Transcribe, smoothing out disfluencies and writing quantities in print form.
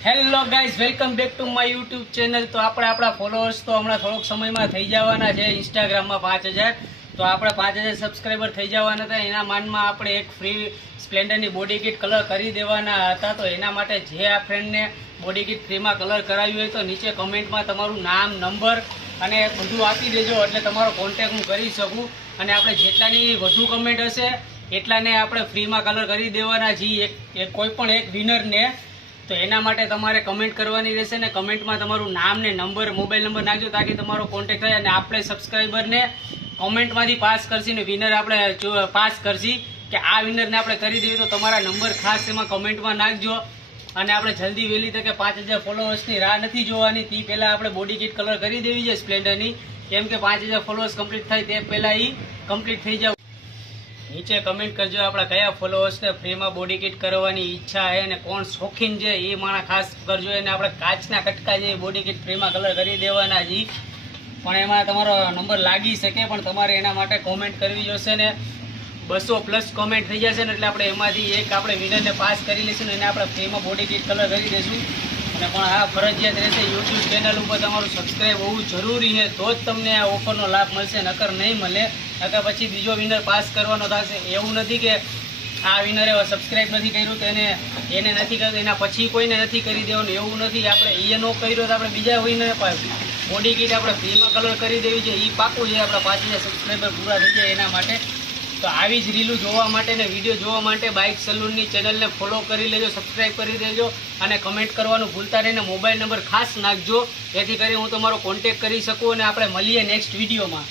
Hello guys, welcome back to my YouTube channel. તો આપણા followers તો હમણાં થોડોક સમયમાં થઈ જવાના છે. ઇન્સ્ટાગ્રામમાં 5000, તો આપણે 5000 સબસ્ક્રાઈબર થઈ જવાના હતા. એના માનમાં આપણે એક ફ્રી સ્પ્લેન્ડરની બોડી કિટ કલર કરી દેવાના હતા. તો એના માટે જે આ ફ્રેન્ડને બોડી કિટ ફ્રીમાં કલર કરાવ્યું હોય તો નીચે કમેન્ટમાં તમારું નામ, નંબર અને બધું આપી દેજો, એટલે તમારો કોન્ટેક્ટ હું કરી શકું. અને આપણે જેટલાની વધુ કમેન્ટ હશે એટલાને આપણે ફ્રીમાં કલર કરી દેવાના છીએ, કોઈ પણ એક વિનરને. તો એના માટે તમારે કમેન્ટ કરવાની રહેશે ને કમેન્ટમાં તમારું નામ ને નંબર, મોબાઈલ નંબર નાખજો, તાકી તમારો કોન્ટેક્ટ થાય. અને આપણે સબસ્ક્રાઈબરને કોમેન્ટમાંથી પાસ કરશી ને વિનર આપણે પાસ કરશી કે આ વિનરને આપણે કરી દઈએ. તો તમારા નંબર ખાસ એમાં કમેન્ટમાં નાખજો. અને આપણે જલ્દી વહેલી તકે 5000 ફોલોઅર્સની રાહ નથી જોવાની. તે પહેલાં આપણે બોડી કિટ કલર કરી દેવી છે સ્પ્લેન્ડરની, કેમ કે 5000 ફોલોઅર્સ કમ્પ્લીટ થાય તે પહેલાં એ કમ્પ્લીટ થઈ જાવ. નીચે કમેન્ટ કરજો આપણા કયા ફોલોઅર્સને ફ્રીમાં બોડી કિટ કરવાની ઈચ્છા છે અને કોણ શોખીન છે એ માણસ ખાસ કરજો. એને આપણે કાચના કટકા જેવી બોડી કિટ ફ્રીમાં કલર કરી દેવાના છીએ, પણ એમાં તમારો નંબર લાગી શકે, પણ તમારે એના માટે કોમેન્ટ કરવી જોશે ને 200+ કોમેન્ટ થઈ જશે ને એટલે આપણે એમાંથી એક આપણે વિનરને પાસ કરી લઈશું ને એને આપણે ફ્રીમાં બોડી કિટ કલર કરી દઈશું. અને પણ આ ફરજિયાત રહેશે, યુટ્યુબ ચેનલ ઉપર તમારું સબસ્ક્રાઈબ હોવું જરૂરી છે, તો જ તમને આ ઓફરનો લાભ મળશે, નકર નહીં મળે. નકર પછી બીજો વિનર પાસ કરવાનો થશે. એવું નથી કે આ વિનરે સબસ્ક્રાઈબ નથી કર્યું તો એને નથી કર્યું, એના પછી કોઈને નથી કરી દેવાનું, એવું નથી. આપણે એ ન કર્યો તો આપણે બીજા વિનરે બોડી કિટ આપણે ફ્રીમાં કલર કરી દેવી છે, એ પાકું છે. આપણા 5000 સબસ્ક્રાઈબર પૂરા થઈ જાય એના માટે. તો આવી જ રીલું જોવા માટે ને વિડીયો જોવા માટે બાઇક સલૂનની ચેનલને ફોલો કરી લેજો, સબસ્ક્રાઈબ કરી દેજો અને કમેન્ટ કરવાનું ભૂલતા રહીને મોબાઈલ નંબર ખાસ નાખજો, જેથી કરી હું તમારો કોન્ટેક્ટ કરી શકું અને આપણે મળીએ નેક્સ્ટ વિડીયોમાં.